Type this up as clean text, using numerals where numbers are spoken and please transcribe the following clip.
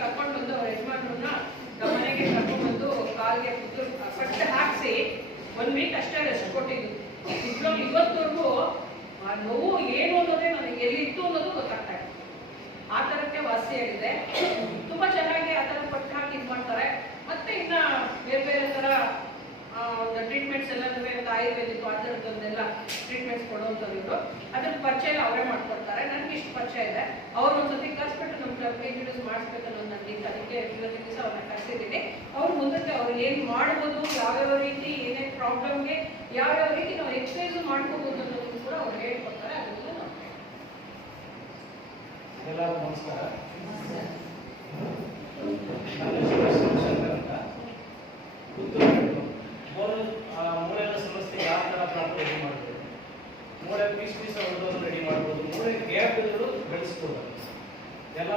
ಕರ್ಕೊಂಡು ಬಂದು ಅವ್ರ ಯಜಮಾನ್ರನ್ನ ನಮ್ಮ ಮನೆಗೆ ಕರ್ಕೊಂಡು ಬಂದು ಕಾಲಿಗೆ ಕಟ್ಟೆ ಹಾಕಿಸಿ 1 ವೀಕ್ ಅಷ್ಟೇ ರೆಸ್ಟ್ ಕೊಟ್ಟಿದ್ದು. ನಿಜವಾಗ್ಲೂ ಇವತ್ತವರೆಗೂ ಆ ನೋವು ಏನು ಅನ್ನೋದೇ ನನಗೆ ಎಲ್ಲಿತ್ತು ಅನ್ನೋದು ಗೊತ್ತಾಗ್ತಾ ಇದೆ. ಆ ಥರಕ್ಕೆ ವಾಸಿಯಾಗಿದೆ. ತುಂಬ ಚೆನ್ನಾಗಿ ಆ ಥರ ಪಟ್ಟು ಹಾಕಿ ಇದು ಮಾಡ್ತಾರೆ. ಮತ್ತೆ ಇನ್ನು ಬೇರೆ ಬೇರೆ ಥರ ಒಂದು ಟ್ರೀಟ್ಮೆಂಟ್ಸ್ ಎಲ್ಲ ಆಯುರ್ವೇದಿಕ್ ಆ ಥರದ್ದನ್ನೆಲ್ಲ ಟ್ರೀಟ್ಮೆಂಟ್ಸ್ ಕೊಡುವಂಥವ್ರು ಇವರು. ಅದ್ರ ಪರಿಚಯ ಅವರೇ ಮಾಡ್ಕೊಡ್ತಾರೆ. ನನಗೆ ಇಷ್ಟು ಪರಿಚಯ ಇದೆ. ಅವ್ರು ಒಂದ್ಸತಿ ಕರ್ಸ್ಬಿಟ್ಟು ನಮ್ಮ ಕ್ಲಬ್ಗೆ ಇಂಟ್ರೊಡ್ಯೂಸ್ ಮಾಡಿಸ್ಬೇಕನ್ನೋ ನನಗೆ ಅದಕ್ಕೆ ಇವತ್ತಿನ ದಿವಸ ಅವ್ರನ್ನ ಕರೆಸಿದ್ದೀನಿ. ಅವ್ರು ಮುಂದಕ್ಕೆ ಅವ್ರು ಏನು ಮಾಡ್ಬೋದು, ಯಾವ್ಯಾವ ರೀತಿ ಏನೇನು ಪ್ರಾಬ್ಲಮ್ಗೆ ಯಾವ್ಯಾವ ರೀತಿ ನಾವು ಎಕ್ಸಸೈಸು ಮಾಡ್ಕೋಬೋದು ಅನ್ನೋದನ್ನು ಕೂಡ ಅವ್ರು ಹೇಳ್ಕೊಡ್ತಾರೆ. ಅದನ್ನು ನಾವು ಎಲ್ಲರಿಗೂ ನಮಸ್ಕಾರ. ಮೂಳೆಗಳ ಸಮಸ್ಯೆ ಯಾವ ಥರ ಪ್ರಾಬ್ಲಮ್ ರೆಡಿ ಮಾಡ್ಬೋದು, ಮೂಳೆ ಪೀಸ್ ಹೊಡೆದೋದು ರೆಡಿ ಮಾಡ್ಬೋದು, ಮೂಳೆ ಗ್ಯಾಪ್ಗಳು ಬೆಳೆಸ್ಬೋದು ಎಲ್ಲ